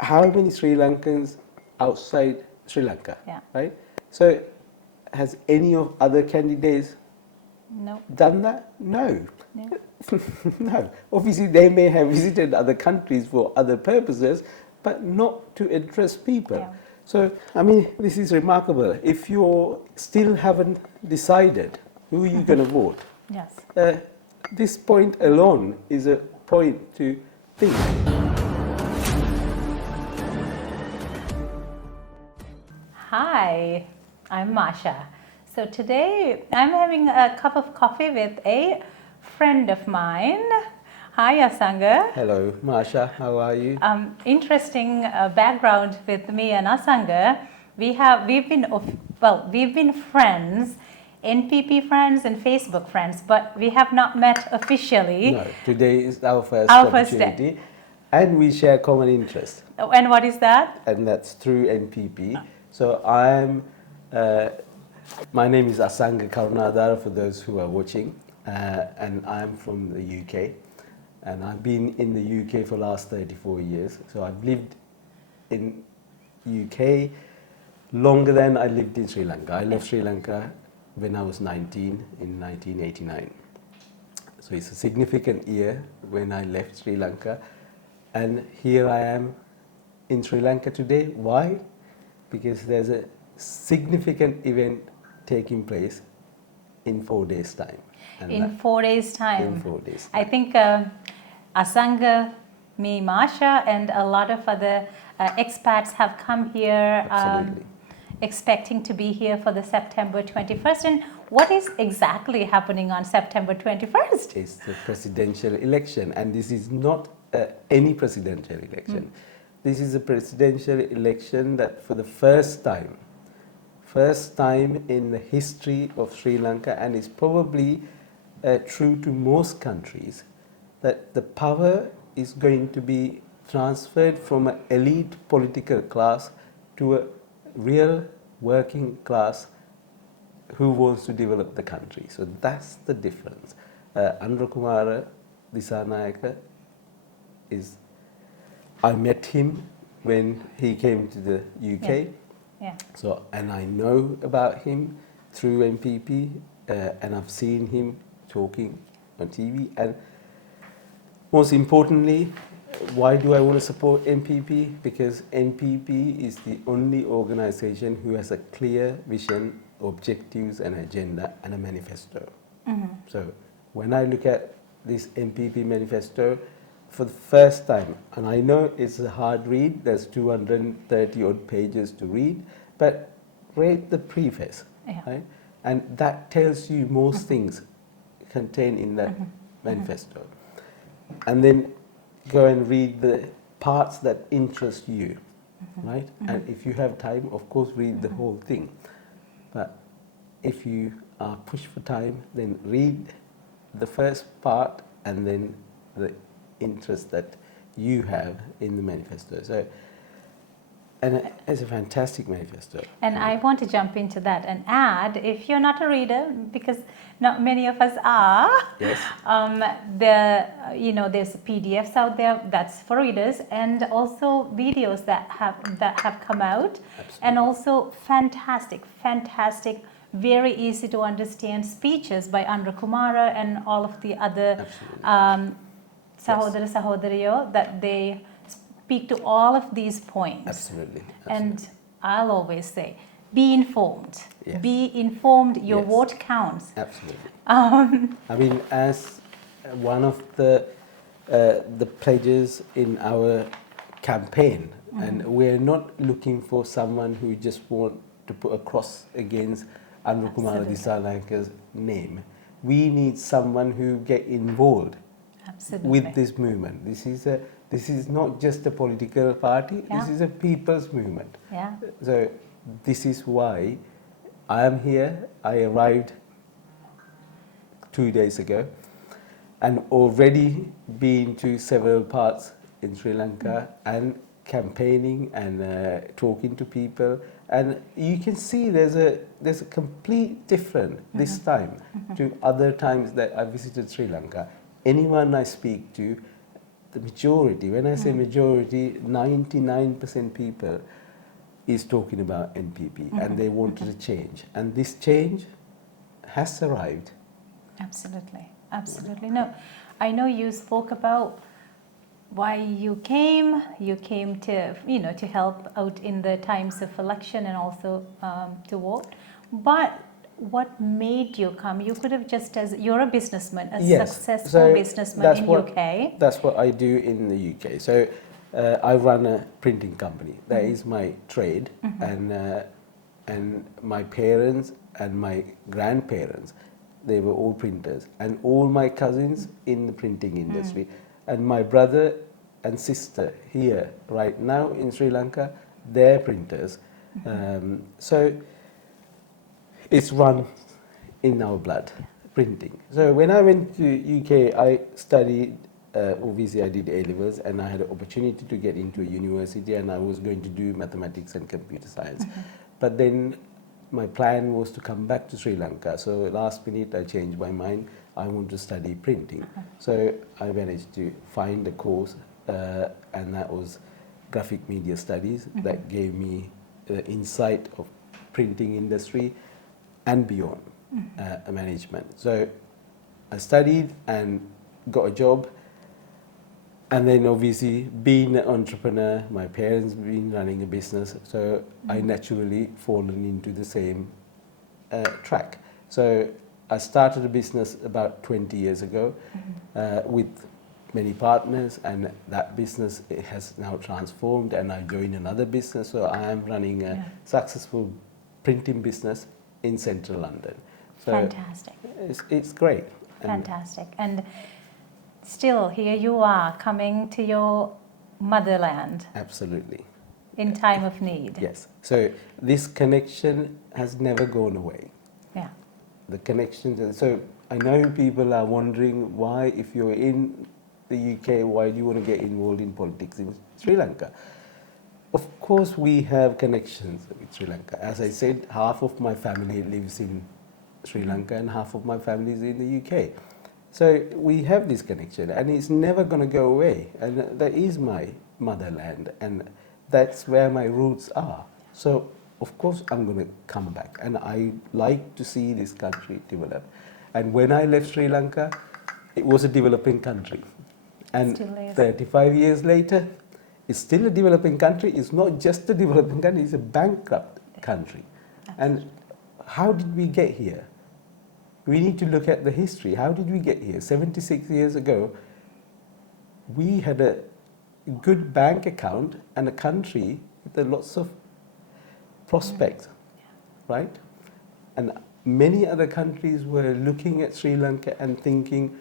how many Sri Lankans outside Sri Lanka, Yeah. right? So has any of other candidates No. done that? No. Yeah. No. Obviously, they may have visited other countries for other purposes, but not to address people. Yeah. So, I mean, this is remarkable. If you still haven't decided who you're going to vote, Yes. this point alone is a point to think. Hi, I'm Masha. So today I'm having a cup of coffee with a friend of mine. Hi, Asanga. Hello, Masha, how are you? Interesting background with me and Asanga. We've been friends, NPP friends and Facebook friends, but we have not met officially. No, today is our first Our first opportunity, day. and we share common interest, And what is that? and that's through NPP. So my name is Asanga Karunadhara for those who are watching, and I'm from the UK, and I've been in the UK for the last 34 years. So I've lived in UK longer than I lived in Sri Lanka. I left Sri Lanka when I was 19 in 1989. So it's a significant year when I left Sri Lanka, and here I am in Sri Lanka today. Why? Because there's a significant event taking place in 4 days' time. And In 4 days' time. In 4 days. I think Asanga, me, Masha, and a lot of other expats have come here Absolutely. expecting to be here for the September 21st. And what is exactly happening on September 21st? It's the presidential election, and this is not any presidential election. This is a presidential election that for the first time in the history of Sri Lanka, and it's probably true to most countries, that the power is going to be transferred from an elite political class to a real working class who wants to develop the country. So that's the difference. Anurakumara Disanayaka I met him when he came to the UK. Yeah. So, and I know about him through NPP, and I've seen him talking on TV. And most importantly, why do I want to support NPP? Because NPP is the only organization who has a clear vision, objectives, and agenda, and a manifesto. So, when I look at this NPP manifesto, for the first time, and I know it's a hard read, there's 230 odd pages to read, but read the preface, right? And that tells you most things contained in that manifesto. And then go and read the parts that interest you, right? And if you have time, of course, read the whole thing. But if you are pushed for time, then read the first part and then the interest that you have in the manifesto. So, and it's a fantastic manifesto. And I want to jump into that and add, if you're not a reader, because not many of us are, Yes. There's PDFs out there that's for readers, and also videos that have come out. Absolutely. And also fantastic, very easy to understand speeches by Anurakumara and all of the other Sahodara Sahodariyo, that they speak to all of these points. Absolutely. And I'll always say, be informed. Yes. Be informed, your Yes. vote counts. Absolutely. I mean, as one of the pledges in our campaign, and we're not looking for someone who just want to put a cross against Anurakumara Disanayaka's name. We need someone who get involved with this movement. This is not just a political party. Yeah. This is a people's movement. Yeah. So this is why I am here. I arrived 2 days ago, and already been to several parts in Sri Lanka and campaigning and talking to people, and you can see there's a complete difference this time to other times that I visited Sri Lanka. Anyone I speak to, the majority, when I say majority, 99% people is talking about NPP and they wanted a change. And this change has arrived. Absolutely, absolutely. No, I know you spoke about why you came to, to help out in the times of election and also to vote. But what made you come? You could have just, as you're a businessman, a successful businessman in UK. That's what I do in the UK. So I run a printing company. That is my trade, and my parents and my grandparents, they were all printers, and all my cousins in the printing industry, and my brother and sister here right now in Sri Lanka, they're printers. So it's run in our blood, printing. So when I went to UK, I studied, obviously I did A-levels, and I had an opportunity to get into a university, and I was going to do mathematics and computer science. But then my plan was to come back to Sri Lanka. So last minute I changed my mind. I want to study printing. So I managed to find a course, and that was graphic media studies. That gave me the insight of printing industry and beyond, management. So I studied and got a job, and then obviously being an entrepreneur, my parents been running a business, so I naturally fallen into the same track. So I started a business about 20 years ago with many partners, and that business, it has now transformed, and I joined another business. So I am running a successful printing business in central London. So fantastic. It's great. Fantastic. And still here you are, coming to your motherland. Absolutely. In time of need. Yes. So this connection has never gone away. Yeah. The connection. So I know people are wondering why, if you're in the UK, why do you want to get involved in politics in Sri Lanka? Of course, we have connections with Sri Lanka. As I said, half of my family lives in Sri Lanka and half of my family is in the UK. So we have this connection, and it's never going to go away. And that is my motherland, and that's where my roots are. So of course I'm going to come back, and I like to see this country develop. And when I left Sri Lanka, it was a developing country. And 35 years later, it's still a developing country. It's not just a developing country, it's a bankrupt country. And how did we get here? We need to look at the history. How did we get here? 76 years ago, we had a good bank account and a country with lots of prospects, right? And many other countries were looking at Sri Lanka and thinking,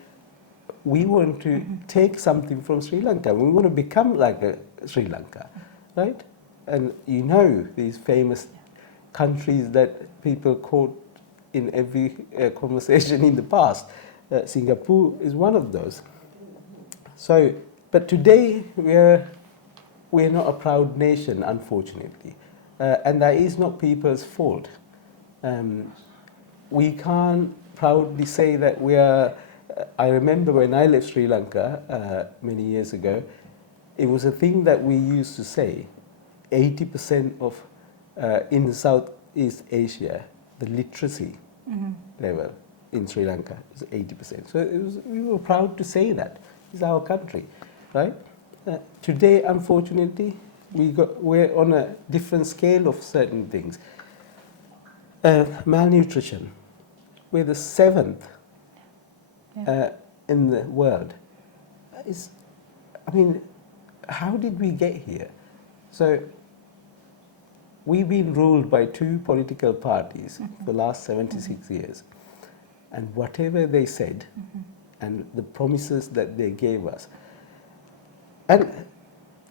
we want to take something from Sri Lanka. We want to become like a Sri Lanka, right? And you know these famous countries that people quote in every conversation in the past. Singapore is one of those. So, but today we're not a proud nation, unfortunately, and that is not people's fault. We can't proudly say that we are. I remember when I left Sri Lanka many years ago, it was a thing that we used to say. 80% of in Southeast Asia, the literacy level in Sri Lanka is 80%. So we were proud to say that. It's our country, right? Today, unfortunately, we're on a different scale of certain things. Malnutrition. We're the 7th in the world. How did we get here? So we've been ruled by 2 political parties for the last 76 years. And whatever they said and the promises that they gave us. And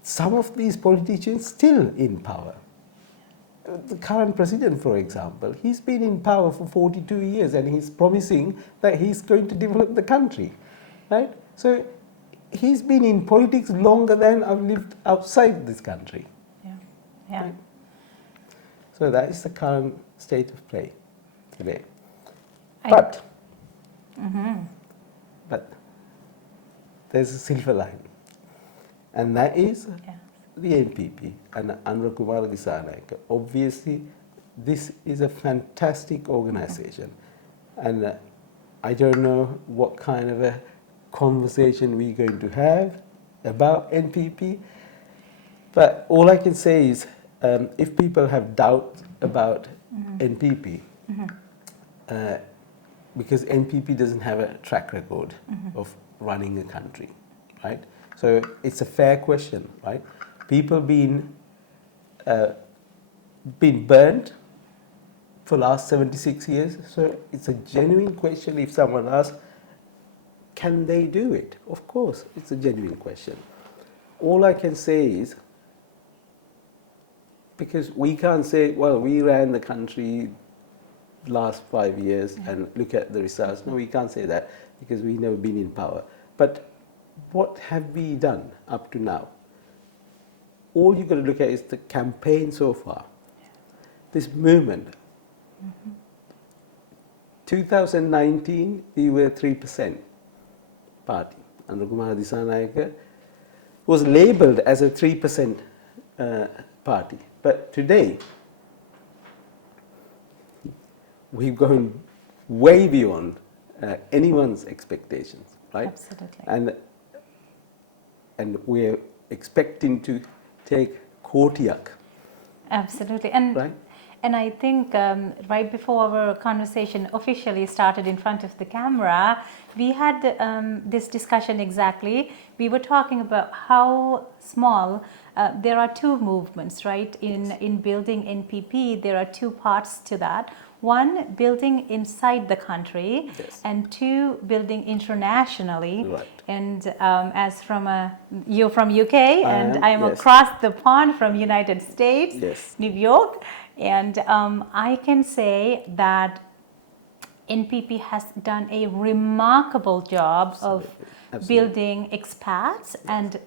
some of these politicians still in power. The current president, for example, he's been in power for 42 years and he's promising that he's going to develop the country, right? So he's been in politics longer than I've lived outside this country. Yeah. Right? So that is the current state of play today. But there's a silver line. and that is Yes. the NPP and Anura Kumara Dissanayake. Obviously, this is a fantastic organization, and I don't know what kind of a conversation we're going to have about NPP, but all I can say is if people have doubts about NPP, because NPP doesn't have a track record of running a country, right? So it's a fair question, right? People been burnt for last 76 years, so it's a genuine question if someone asks, can they do it? Of course, it's a genuine question. All I can say is, because we can't say, well, we ran the country last 5 years and look at the results. No, we can't say that because we've never been in power. But what have we done up to now? All you've got to look at is the campaign so far. This movement. 2019, we were 3% party. Anura Kumara Dissanayake was labelled as a 3% party. But today, we've gone way beyond anyone's expectations, right? Absolutely. And we're expecting to take Kotiak. Absolutely. And Right? And I think right before our conversation officially started in front of the camera, we had this discussion exactly. We were talking about how small, there are two movements, right? In building NPP, there are two parts to that. One, building inside the country, Yes. and two, building internationally. Right. And as you're from UK, and I'm yes. across the pond from United States, Yes. New York. And I can say that NPP has done a remarkable job of building expats and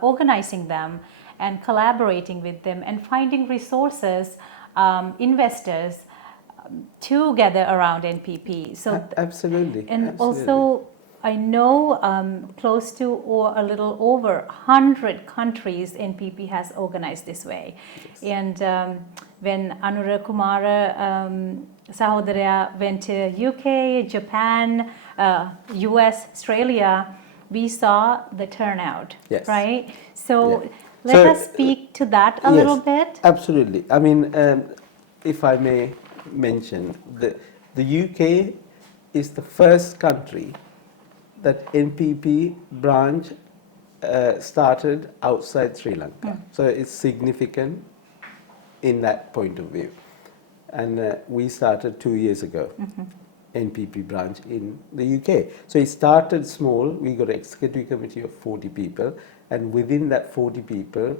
organizing them and collaborating with them and finding resources, investors to gather around NPP. So Absolutely. and absolutely. also, I know close to or a little over 100 countries NPP has organized this way. Yes. And when Anura Kumara Sahodara went to UK, Japan, US, Australia, we saw the turnout, Yes. right? So Yeah. let us speak to that a little bit. Absolutely. I mean, if I may mention, the UK is the first country that NPP branch started outside Sri Lanka. So it's significant in that point of view. And we started 2 years ago, NPP branch in the UK. So it started small. We got an executive committee of 40 people. And within that 40 people,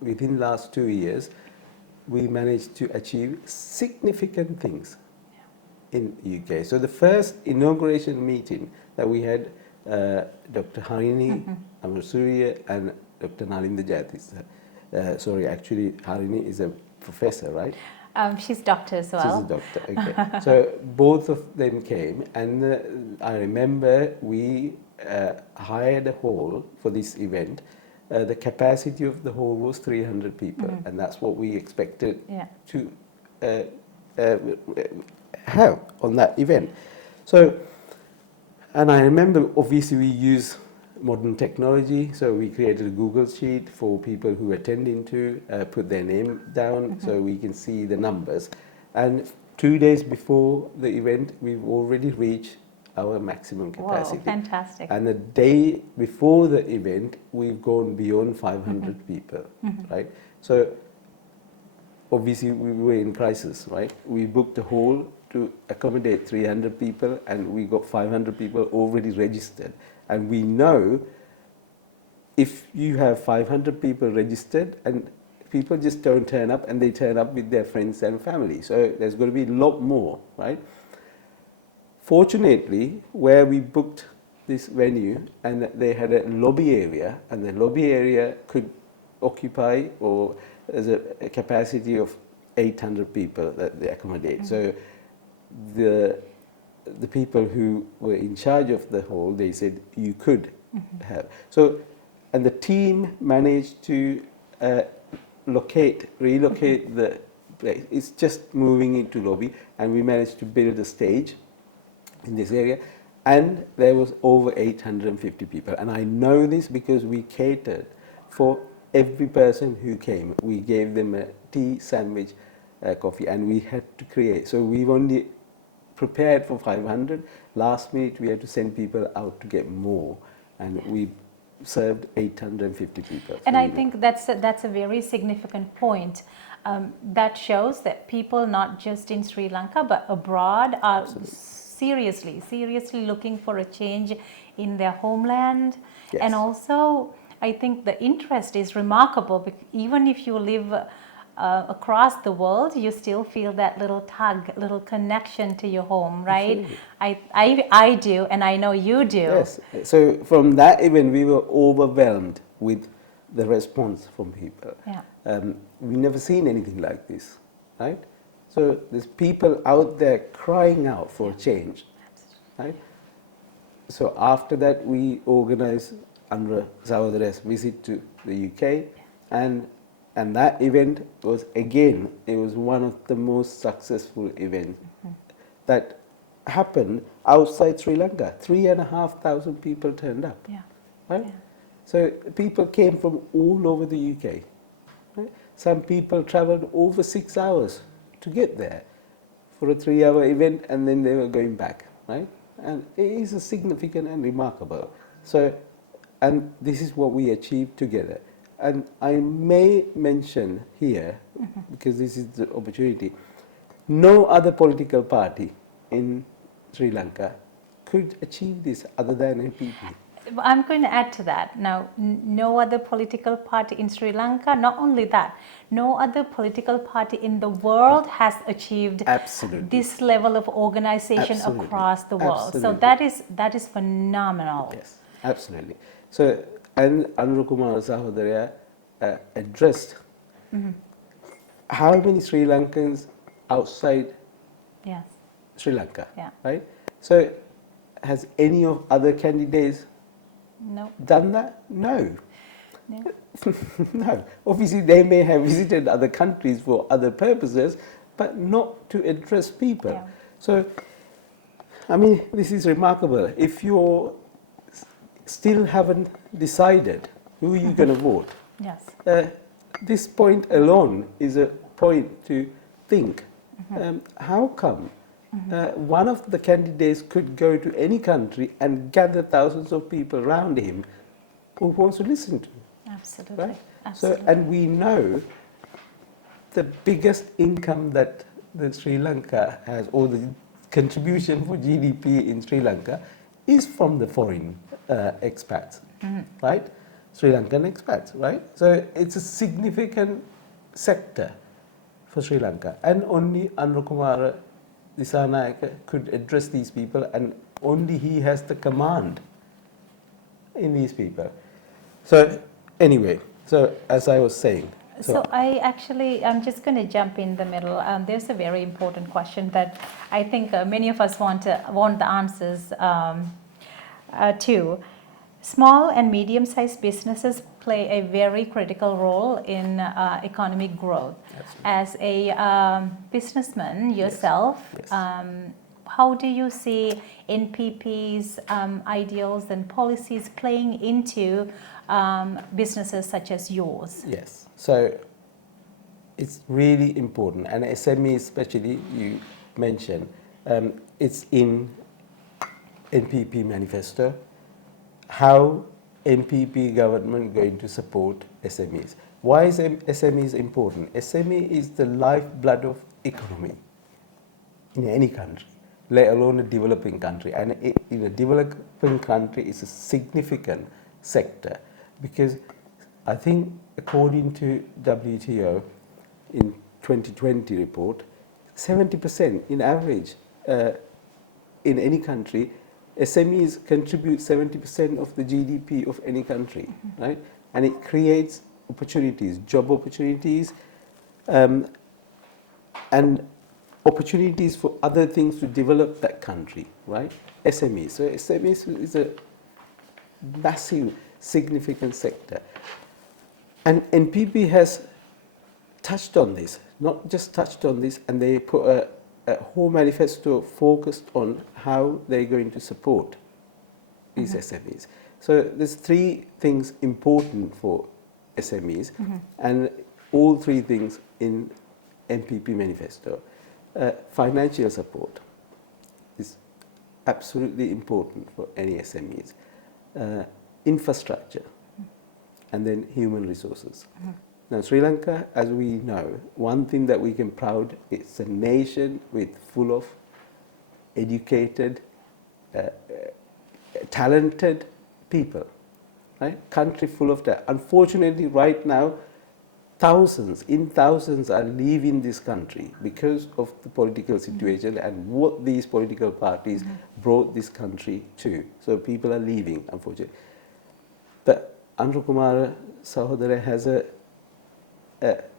within last 2 years, we managed to achieve significant things in UK. So the first inauguration meeting that we had, Dr. Harini Amarsurya and Dr. Nalinda Jayathissa. Sorry, actually Harini is a professor, right? She's doctor as well. She's a doctor, okay. So both of them came, and I remember we hired a hall for this event. The capacity of the hall was 300 people, and that's what we expected to have on that event. So, and I remember obviously we use modern technology, so we created a Google sheet for people who are attending to put their name down so we can see the numbers. And 2 days before the event, we've already reached our maximum capacity. Wow, fantastic. And the day before the event, we've gone beyond 500 people, right? So obviously we were in crisis, right? We booked a hall to accommodate 300 people, and we got 500 people already registered. And we know if you have 500 people registered and people just don't turn up, and they turn up with their friends and family. So there's going to be a lot more, right? Fortunately, where we booked this venue, and they had a lobby area, and the lobby area could occupy, or there's a capacity of 800 people that they accommodate. So the people who were in charge of the hall, they said you could have. So and the team managed to relocate the place. It's just moving into lobby, and we managed to build a stage in this area, and there was over 850 people. And I know this because we catered for every person who came. We gave them a tea, sandwich, coffee, and we had to create. So we've only prepared for 500. Last minute, we had to send people out to get more, and we served 850 people. And So I think that's a very significant point. That shows that people, not just in Sri Lanka but abroad, are seriously looking for a change in their homeland. Yes. And also, I think the interest is remarkable. Even if you live across the world, you still feel that little tug, little connection to your home, right? I do, and I know you do. Yes. So from that event, we were overwhelmed with the response from people. Yeah. We never seen anything like this, right? So there's people out there crying out for change, right? So after that, we organized Andhra Sahodara's visit to the UK, and that event was, again, it was one of the most successful events that happened outside Sri Lanka. 3,500 people turned up, Yeah. right? Yeah. So people came from all over the UK. Right? Some people traveled over 6 hours to get there for a 3-hour event, and then they were going back, right? And it is a significant and remarkable. So, and this is what we achieved together. And I may mention here, because this is the opportunity, no other political party in Sri Lanka could achieve this other than NPP. I'm going to add to that. Now, no other political party in Sri Lanka, not only that, no other political party in the world has achieved Absolutely. this level of organization Absolutely. across the world. So Absolutely. that is phenomenal. Yes, absolutely. So, and Anurukumara Sahodara addressed how many Sri Lankans outside Yes. Sri Lanka, Yeah. right? So, has any of other candidates No. done that? No. No. No. Obviously, they may have visited other countries for other purposes, but not to address people. Yeah. So, I mean, this is remarkable. If you still haven't decided who you're going to vote, Yes. this point alone is a point to think. How come one of the candidates could go to any country and gather thousands of people around him who wants to listen to him? Absolutely. Right? Absolutely. So, and we know the biggest income that the Sri Lanka has, or the contribution for GDP in Sri Lanka, is from the foreign expats, right? Sri Lankan expats, right? So it's a significant sector for Sri Lanka, and only Anurukumara Disanayake could address these people, and only he has the command in these people. So anyway, so as I was saying, So I'm just going to jump in the middle. There's a very important question that I think many of us want the answers to. Small and medium-sized businesses play a very critical role in economic growth. As a businessman yourself, Yes. how do you see NPP's ideals and policies playing into businesses such as yours? Yes, so it's really important, and SME especially, you mentioned, it's in NPP manifesto. How NPP government going to support SMEs? Why is SMEs important? SME is the lifeblood of economy in any country, let alone a developing country. And in a developing country, it's a significant sector, because I think according to WTO in 2020 report, 70% in average in any country, SMEs contribute 70% of the GDP of any country, right? And it creates opportunities, job opportunities, and opportunities for other things to develop that country, right? SMEs. So SMEs is a massive significant sector. And NPP has touched on this, not just touched on this, and they put a whole manifesto focused on how they're going to support these SMEs. So there's three things important for SMEs, and all three things in NPP manifesto. Financial support is absolutely important for any SMEs. Infrastructure, and then human resources. Now, Sri Lanka, as we know, one thing that we can proud, it's a nation with full of educated, talented people, right? Country full of that. Unfortunately, right now, thousands are leaving this country because of the political situation and what these political parties brought this country to. So people are leaving, unfortunately. But Kumara Sahodara has a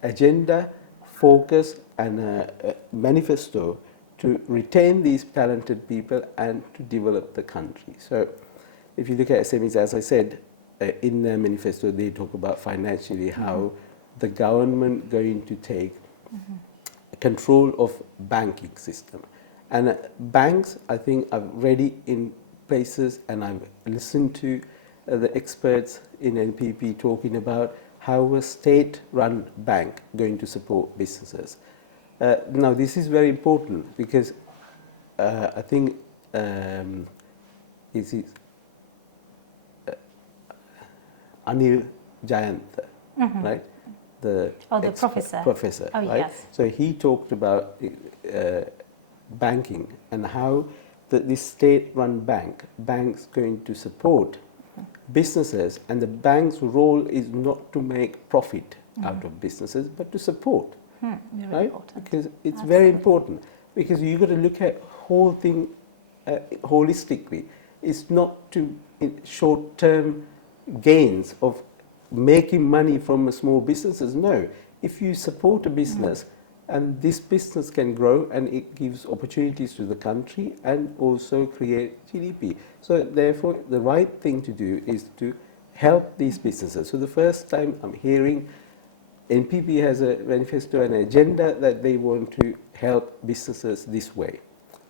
agenda, focus, and a manifesto to retain these talented people and to develop the country. So if you look at SMEs, as I said, in the manifesto they talk about financially how the government going to take control of banking system. And banks, I think, are ready in places, and I've listened to the experts in NPP talking about how a state-run bank going to support businesses. Now, this is very important because I think it is Anil Jayantha, right? The professor, Oh, right? yes. So he talked about banking and how this state-run banks going to support businesses, and the bank's role is not to make profit out of businesses, but to support, very right? important. Because it's very important. Because you got to look at whole thing holistically. It's not to short-term gains of making money from small businesses. No, if you support a business and this business can grow and it gives opportunities to the country and also create GDP. So therefore the right thing to do is to help these businesses. So the first time I'm hearing NPP has a manifesto and agenda that they want to help businesses this way,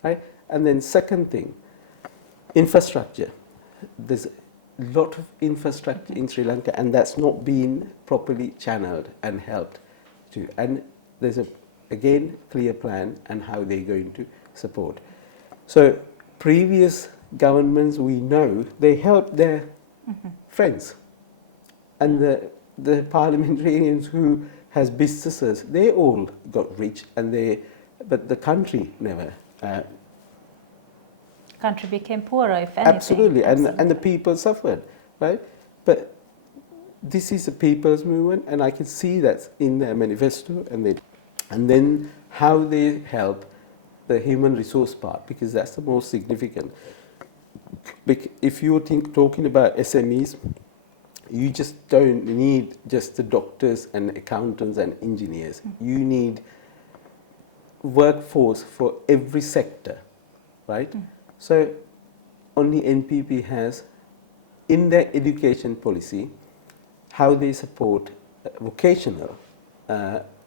right? And then second thing, infrastructure. There's a lot of infrastructure in Sri Lanka and that's not been properly channeled and helped to. And there's a, again, clear plan and how they're going to support. So previous governments, we know, they helped their friends. And the parliamentarians who has businesses, they all got rich, and but the country never. Country became poorer, if anything. Absolutely, and the people suffered, right? But this is a people's movement, and I can see that in their manifesto, and then how they help the human resource part, because that's the most significant. If you're talking about SMEs, you just don't need just the doctors and accountants and engineers. You need workforce for every sector, right? So only NPP has, in their education policy, how they support vocational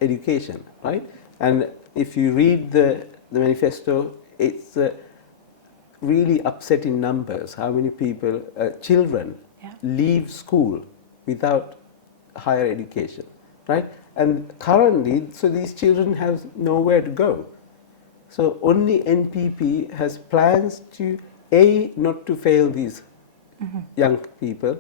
education, right? And if you read the manifesto, it's really upsetting numbers, how many people, children, leave school without higher education, right? And currently, so these children have nowhere to go. So only NPP has plans to, not to fail these young people,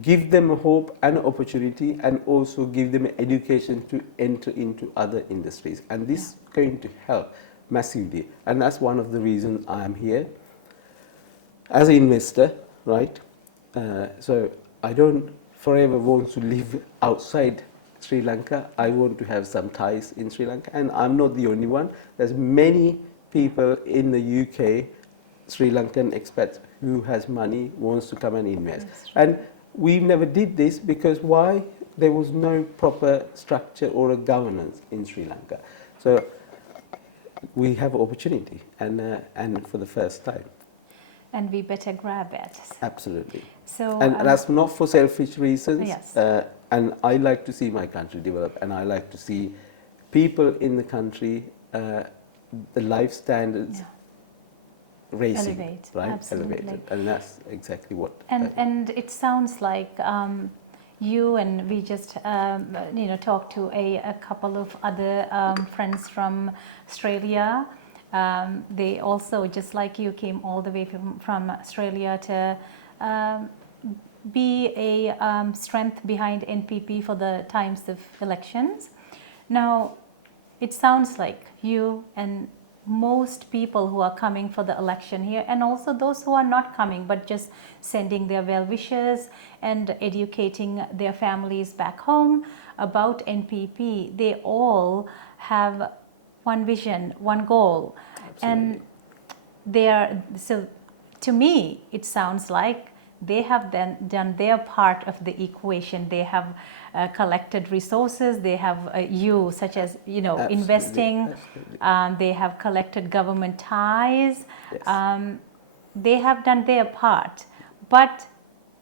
give them a hope and opportunity, and also give them education to enter into other industries. And this is going to help massively. And that's one of the reasons I am here as an investor, right? So I don't forever want to live outside Sri Lanka. I want to have some ties in Sri Lanka, and I'm not the only one. There's many people in the UK, Sri Lankan expats, who has money, wants to come and invest. And we never did this because why? There was no proper structure or a governance in Sri Lanka. So we have opportunity, and for the first time. And we better grab it. Absolutely. So, And that's not for selfish reasons. Yes. And I like to see my country develop, and I like to see people in the country, the life standards Yeah. raising, Elevate, right? absolutely. Elevated. And that's exactly what. And it sounds like you and we just talked to a couple of other friends from Australia. They also, just like you, came all the way from Australia to be a strength behind NPP for the times of elections. Now, it sounds like you and most people who are coming for the election here, and also those who are not coming but just sending their well wishes and educating their families back home about NPP, they all have one vision, one goal. Absolutely. And they are, so to me it sounds like they have then done their part of the equation. They have collected resources. They have you, such as Absolutely. investing. Absolutely. They have collected government ties. Yes. They have done their part. But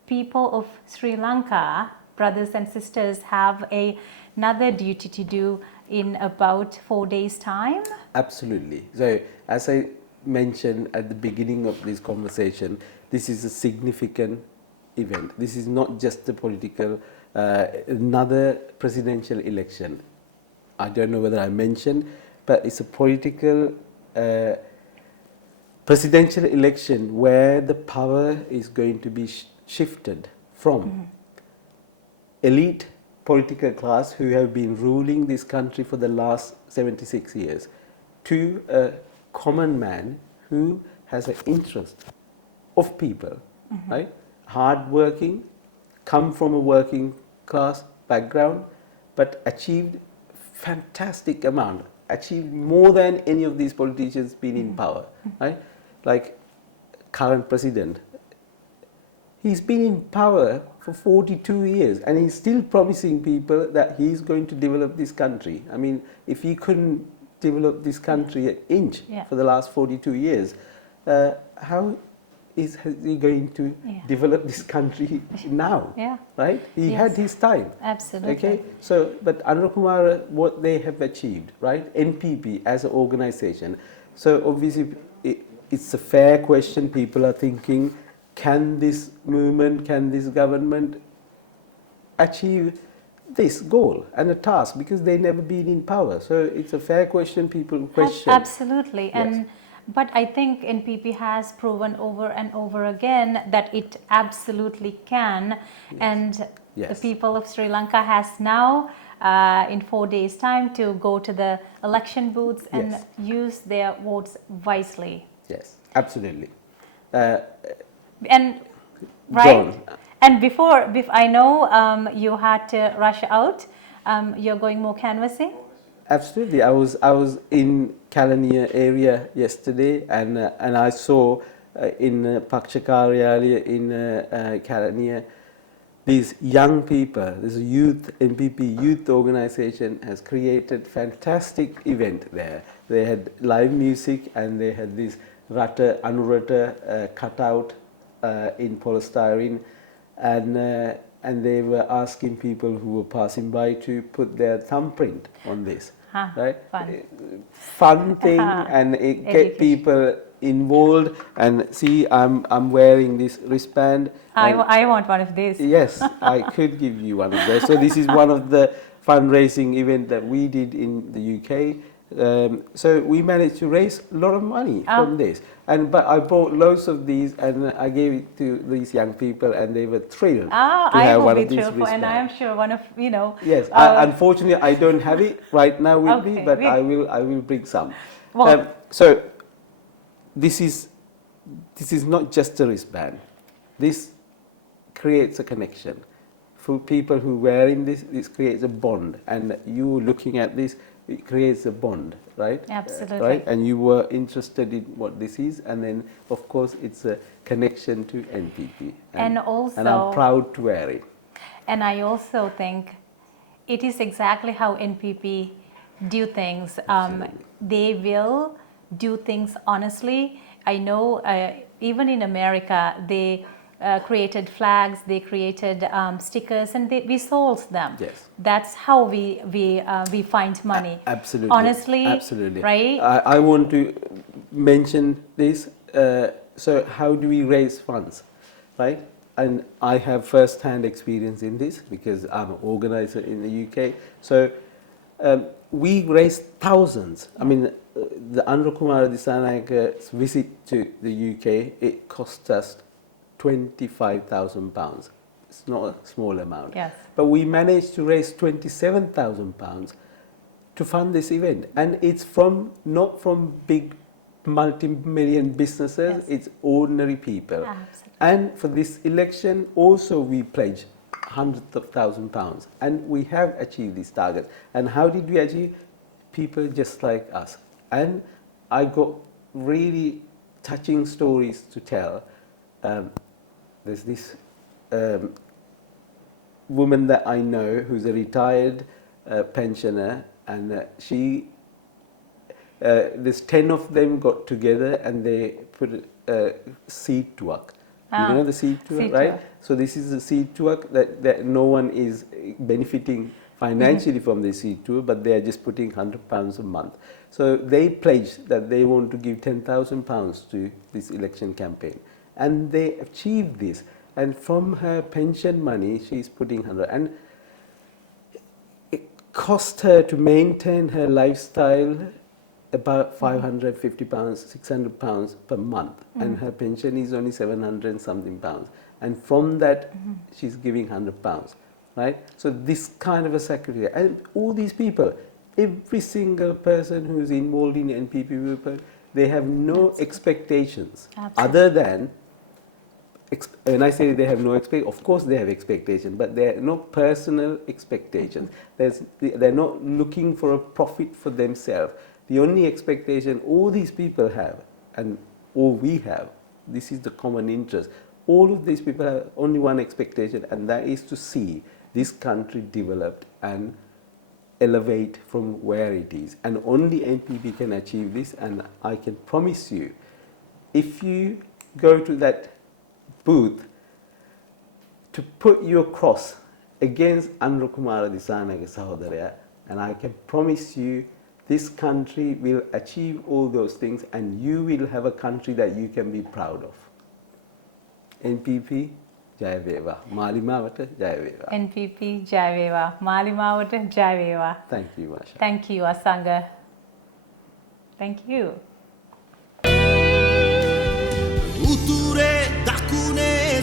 people of Sri Lanka, brothers and sisters, have another duty to do in about 4 days' time. Absolutely. So, as I mentioned at the beginning of this conversation, this is a significant event. This is not just a political, another presidential election. I don't know whether I mentioned, but it's a political presidential election where the power is going to be shifted from elite political class who have been ruling this country for the last 76 years to a common man who has an interest of people, right? Hard-working, come from a working class background, but achieved fantastic amount, achieved more than any of these politicians been in power, right? Like current president, he's been in power for 42 years and he's still promising people that he's going to develop this country. I mean, if he couldn't develop this country an inch for the last 42 years, how is he going to develop this country now? Right? He had his time. Absolutely. Okay? So, but Anukumara, what they have achieved, right? NPP as an organization. So obviously, it's a fair question. People are thinking, can this movement, can this government achieve this goal and a task, because they've never been in power? So it's a fair question, people question. Absolutely. Yes. But I think NPP has proven over and over again that it absolutely can. Yes. And Yes. the people of Sri Lanka has now in 4 days' time to go to the election booths and use their votes wisely. Yes, absolutely. And right. And before I know you had to rush out. You're going more canvassing. Absolutely. I was in Kalaniya area yesterday, and I saw in Pakshakaryalaya in Kalaniya, these young people, this youth NPP youth organization has created fantastic event there. They had live music and they had this Anurata cutout in polystyrene, and they were asking people who were passing by to put their thumbprint on this. Right? Fun thing, and it get people involved. And see, I'm wearing this wristband. I want one of these. Yes, I could give you one of those. So this is one of the fundraising event that we did in the UK. So we managed to raise a lot of money from this. But I bought loads of these and I gave it to these young people, and they were thrilled to have one of these wristbands. And I am sure one of Yes, unfortunately I don't have it right now with me, but I will bring some. So this is not just a wristband. This creates a connection. For people who wearing this creates a bond, and you looking at this, it creates a bond, right? Absolutely. Right, and you were interested in what this is, and then of course it's a connection to NPP. And I'm proud to wear it. And I also think it is exactly how NPP do things. They will do things honestly. I know even in America, they created flags, they created stickers, and we sold them. Yes. That's how we find money. Absolutely. Honestly, Absolutely. right? I want to mention this. So how do we raise funds, right? And I have first-hand experience in this because I'm an organizer in the UK. So we raised thousands. I mean, the Andhra Kumara Disanayaka's visit to the UK, it cost us £25,000. It's not a small amount. Yes. But we managed to raise £27,000 to fund this event. And it's not from big multi-million businesses, Yes. it's ordinary people. Absolutely. And for this election also we pledged hundreds of £1,000s, and we have achieved these targets. And how did we achieve? People just like us. And I got really touching stories to tell. There's this woman that I know who's a retired pensioner, and there's 10 of them got together and they put a seed to work. You know the seed to work, seed to right? work. So this is the seed to work that no one is benefiting financially from the seed to work, but they are just putting £100 a month. So they pledged that they want to give £10,000 to this election campaign, and they achieved this. And from her pension money, she's putting 100. And it cost her to maintain her lifestyle about £550, £600 per month, and her pension is only 700 and something pounds. And from that, she's giving £100, right? So this kind of a sacrifice, and all these people, every single person who's involved in NPP movement, they have no expectations other than. When I say they have no expectation, of course they have expectation, but there are no personal expectations. They're not looking for a profit for themselves. The only expectation all these people have, and all we have, this is the common interest. All of these people have only one expectation, and that is to see this country developed and elevate from where it is. And only NPP can achieve this, and I can promise you, if you go to that booth to put your cross against Andhra Kumara Disanayaka Sahodara, and I can promise you this country will achieve all those things, and you will have a country that you can be proud of. NPP Jaya Veva, Malimawata Jaya Veva. NPP Jai Veva, Malimawata Jai Veva. Thank you, Masha. Thank you, Asanga. Thank you.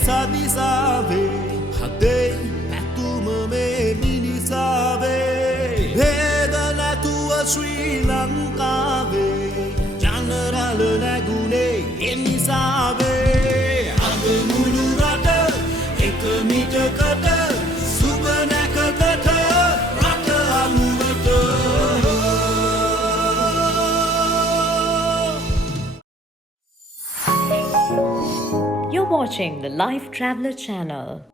Sadisave, Hade, Patumame, Minisave, Vedana to Sri Lanka, General Lagune, Enisave, Agamurata, Ekamita Kata, Subanaka Kata, Rata You're watching the Life Traveler channel.